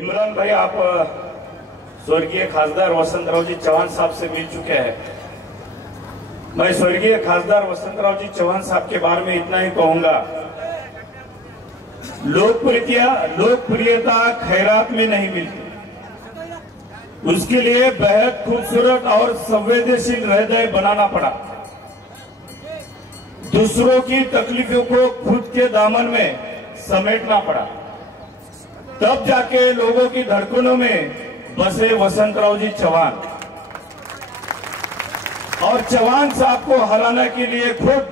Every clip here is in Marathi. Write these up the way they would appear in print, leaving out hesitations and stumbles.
इमरान भाई, आप स्वर्गीय खासदार वसंतराव जी चौहान साहब से मिल चुके हैं। मैं स्वर्गीय खासदार वसंतराव जी चौहान साहब के बारे में इतना ही कहूंगा, लोकप्रियता खैरात में नहीं मिलती, उसके लिए बेहद खूबसूरत और संवेदनशील हृदय बनाना पड़ा। दूसरों की तकलीफों को खुद के दामन में समेटना पड़ा, तब जाके लोगों की धड़कनों में बसे वसंतराव जी चौहान। और चौहान साहब को हराने के लिए खुद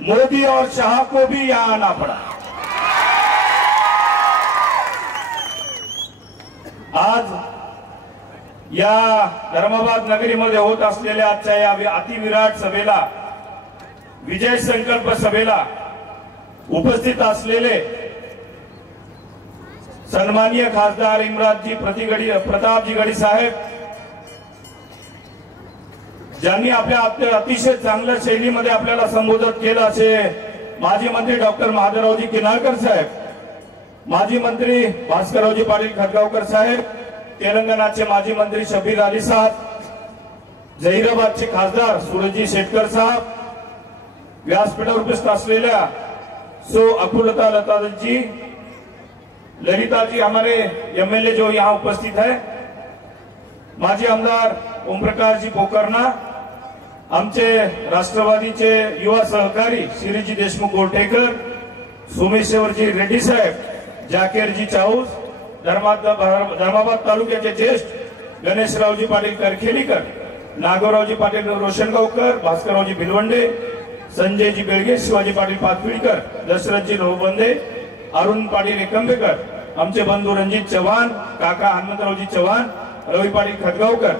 मोदी और शाह को भी यहां आना पड़ा। आज या धर्माबाद नगरीमध्ये होत असलेल्या आजच्या या अतिविराट सभेला, विजय संकल्प सभेला उपस्थित असलेले सन्माननीय खासदार इम्रानजी प्रतापजी गडी साहेब, ज्यांनी आपल्या अतिशय चांगल्या शैलीमध्ये आपल्याला संबोधित केलं, असे माजी मंत्री डॉक्टर महादेवरावजी किनाळकर साहेब, माजी मंत्री भास्कररावजी पाटील खतगावकर साहेब, तेलंगणाचे माजी मंत्री शबीर अली साहब, जहीराबादचे खासदार सूरजजी शेटकर साहब, व्यासपीठावर उपस्थित असलेल्या सो अकुलता लताजी, ललिता जी, हमारे एमएलए जो यहाँ उपस्थित है, माजी आमदार ओमप्रकाश जी पोकरना, आमचे राष्ट्रवादीचे युवा सहकारी श्रीजी देशमुख गोरठेकर, सोमेश्वरजी रेड्डी साहेब, जाकेरजी चाऊस, धर्माबाद तालुक्याचे ज्येष्ठ गणेशरावजी पाटील करखेलीकर, नागोरावजी पाटील रोशनगावकर, भास्कररावजी भिलवंडे, संजयजी बेळगे, शिवाजी पाटील पातळीकर, दशरथजी लोहबंदे, अरुण पाटील एकंबेकर, आमचे बंधू रणजित चव्हाण, काका हनुमंतरावजी चव्हाण, रवी पाटील खतगावकर,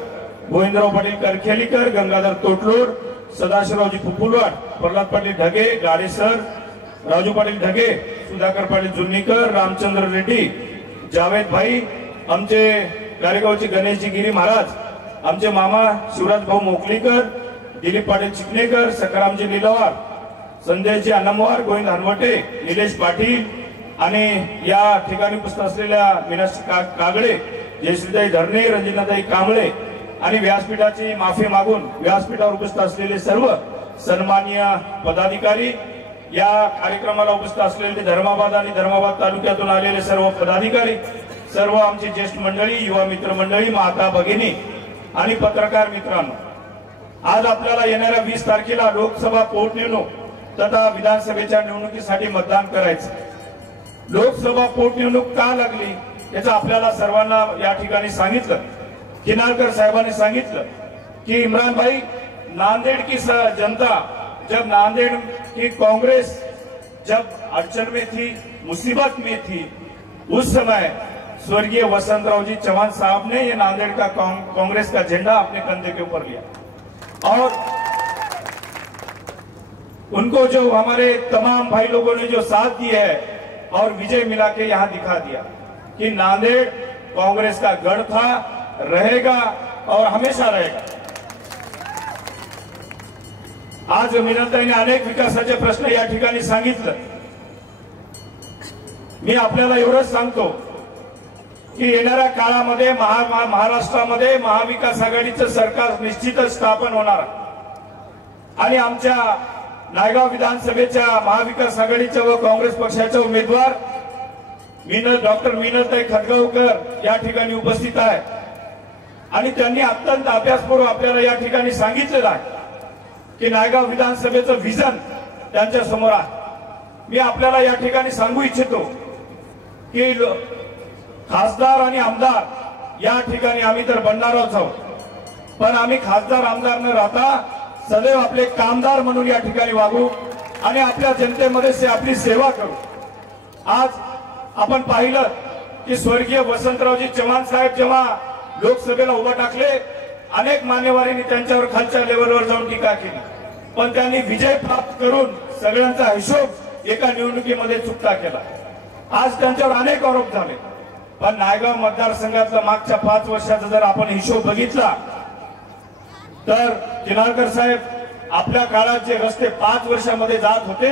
गोविंदराव पाटील करखेलीकर, गंगाधर तोटलोर, सदाशिवरावजी फुफुलवाड, प्रल्हाद पाटील ढगे, गाडेसर, राजू पाटील ढगे, सुधाकर पाटील जुन्नीकर, रामचंद्र रेड्डी, जावेद भाई, आमचे गारेगावचे गणेशजी गिरी महाराज, आमचे मामा शिवराज भाऊ मोकलीकर, दिलीप पाटील चिकनेकर, सकारामजी लीलावार, संजयजी अनमवार, गोविंद हनवटे, निलेश पाटील आणि या ठिकाणी उपस्थित असलेल्या मीनाक्षी कागडे, जयश्रीताई धरणे, रंजनाताई कांबळे आणि व्यासपीठाची माफी मागून व्यासपीठावर उपस्थित असलेले सर्व सन्माननीय पदाधिकारी, या कार्यक्रमाला उपस्थित असलेले धर्माबाद आणि धर्माबाद तालुक्यातून आलेले सर्व पदाधिकारी, सर्व आमची ज्येष्ठ मंडळी, युवा मित्र मंडळी, माता भगिनी आणि पत्रकार मित्रांनो, आज आपल्याला येणाऱ्या 20 तारखेला लोकसभा पोटनिवडणूक तथा विधानसभेच्या निवडणुकीसाठी मतदान करायचं। लोकसभा पोटनिवडणूक का लागली याचं आपल्याला सर्वांना या ठिकाणी सांगितलं। किनाळकर साहेबांनी सांगितलं की इमरान भाई, नांदेड़ की जनता, जब नांदेड़ की कांग्रेस जब अड़चन में थी, मुसीबत में थी, उस समय स्वर्गीय वसंतराव जी चौहान साहब ने ये नांदेड़ का कांग्रेस का झंडा अपने कंधे के ऊपर लिया और उनको जो हमारे तमाम भाई लोगों ने जो साथ दिया है और विजय मिला के यहां दिखा दिया कि नांदेड़ कांग्रेस का गढ़ था, रहेगा और हमेशा रहेगा। आज मीनाताईने अनेक विकासाचे प्रश्न या ठिकाणी सांगितलं। मी आपल्याला एवढंच सांगतो की येणाऱ्या काळामध्ये महाराष्ट्रामध्ये महाविकास आघाडीचं सरकार निश्चितच स्थापन होणार आणि आमच्या नायगाव विधानसभेच्या महाविकास आघाडीच्या व काँग्रेस पक्षाचे उमेदवार डॉक्टर मीनाताई खतगावकर या ठिकाणी उपस्थित आहे आणि त्यांनी अत्यंत अभ्यासपूर्वक आपल्याला या ठिकाणी सांगितलेलं आहे की नायगाव विधानसभेचं विजन त्यांच्या समोर आहे। मी आपल्याला या ठिकाणी सांगू इच्छितो की खासदार आणि आमदार या ठिकाणी आम्ही तर बनणारच आहोत, पण आम्ही खासदार आमदार न राहता सदैव आपले कामदार म्हणून या ठिकाणी वागू आणि आपल्या जनतेमध्ये आपली सेवा करू। आज आपण पाहिलं की स्वर्गीय वसंतरावजी चव्हाण साहेब जेव्हा लोकसभेला उभा टाकले, अनेक मान्यवरांनी त्यांच्यावर खालच्या लेवलवर जाऊन टीका केली, पण त्यांनी विजय प्राप्त करून सगळ्यांचा हिशोब एका निवडणुकीमध्ये चुकता केला। आज त्यांच्यावर अनेक आरोप झाले, पण नायगाव मतदारसंघातला मागच्या 5 वर्षाचा जर आपण हिशोब बघितला तर किनाळकर साहेब, आपल्या काळात जे रस्ते 5 वर्षामध्ये जात होते,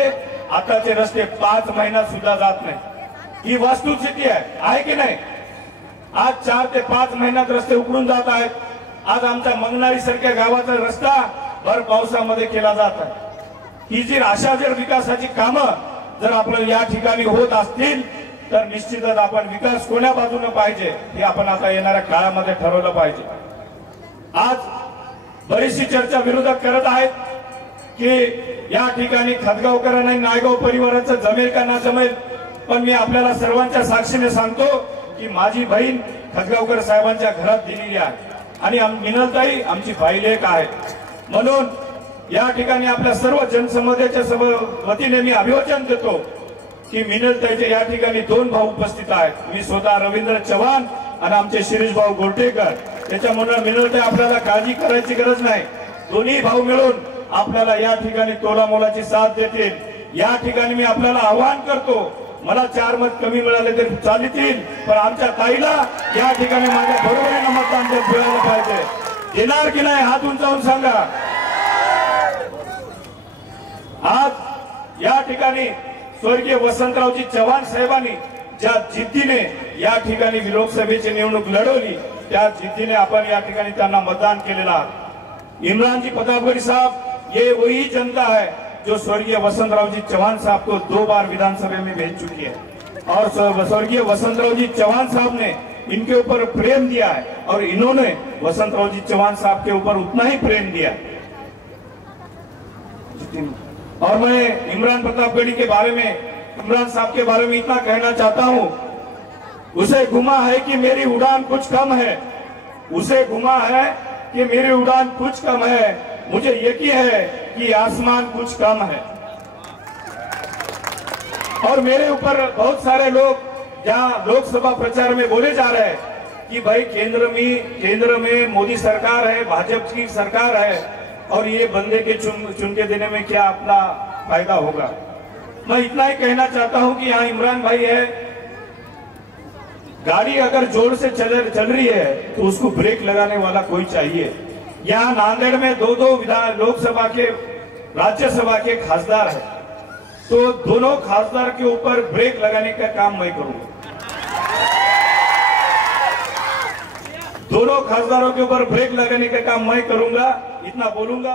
आताचे रस्ते 5 महिन्यात सुद्धा जात नाही। ही वस्तुस्थिती आहे की नाही? आज 4 ते 5 महिन्यात रस्ते उकडून जात आहेत. आज आमच्या मंगनाळी सारख्या गावाचा रस्ता भर पावसामध्ये केला जात आहे. ही जी अशा जर विकासाची कामं जर आपल्याला या ठिकाणी होत असतील तर निश्चितच आपण विकास कोण्या बाजूने पाहिजे हे आपण आता येणाऱ्या काळामध्ये ठरवलं पाहिजे. आज बरीचशी चर्चा विरोधक करत आहेत की या ठिकाणी खतगावकरांना नायगाव परिवाराचं जमेल का ना जमेल. पण मी आपल्याला सर्वांच्या साक्षीने सांगतो की माझी बहीण खतगावकर साहेबांच्या घरात दिलेली आहे आणि मिनलताई आमची बाईलेक आहे. म्हणून या ठिकाणी आपल्या सर्व जनसमुदायाच्या वतीने मी अभिवादन देतो की मिनलताईचे या ठिकाणी 2 भाऊ उपस्थित आहेत. मी स्वतः रवींद्र चव्हाण आणि आमचे शिरीष भाऊ गोरटेकर. त्याच्यामुळे मिनलताई आपल्याला काळजी करायची गरज नाही. दोन्ही भाऊ मिळून आपल्याला या ठिकाणी तोलामोलाची साथ देतील. या ठिकाणी मी आपल्याला आवाहन करतो, मला 4 मत कमी मिळाले तरी चालतील पण आमच्या ताईला या ठिकाणी माझ्या बरोबरीने मतदान मिळालं पाहिजे. देणार की नाही हात उंचावून सांगा. आज या ठिकाणी स्वर्गीय वसंतरावजी चव्हाण साहेबांनी ज्या जिद्दीने या ठिकाणी लोकसभेची निवडणूक लढवली त्या जिद्दीने आपण या ठिकाणी त्यांना मतदान केलेला. इमरान जी प्रतापगढ़ी साहब ये वही जनता है जो स्वर्गीय वसंतराव जी चौहान साहब को 2 बार विधानसभा में भेज चुकी है और स्वर्गीय वसंतराव जी चौहान साहब ने इनके ऊपर प्रेम दिया है और इन्होंने वसंतराव जी चौहान साहब के ऊपर उतना ही प्रेम दिया. और मैं इमरान प्रतापगढ़ी के बारे में, इमरान साहब के बारे में इतना कहना चाहता हूं, उसे गुमा है कि मेरी उड़ान कुछ कम है, उसे गुमा है कि मेरी उड़ान कुछ कम है, मुझे यकीन है कि आसमान कुछ कम है. और मेरे ऊपर बहुत सारे लोग जहां लोकसभा प्रचार में बोले जा रहे हैं कि भाई केंद्र में मोदी सरकार है, भाजपा की सरकार है और ये बंदे के चुन के देने में क्या अपना फायदा होगा. मैं इतना ही कहना चाहता हूं कि यहाँ इमरान भाई है, गाड़ी अगर जोर से चल रही है तो उसको ब्रेक लगाने वाला कोई चाहिए. यहाँ नांदेड़ में 2 विधान लोकसभा के राज्यसभा के खासदार है तो दोनों खासदार के ऊपर ब्रेक लगाने का काम मैं करूंगा. दोनों खासदारों के ऊपर ब्रेक लगाने का काम मैं करूंगा. इतना बोलूंगा.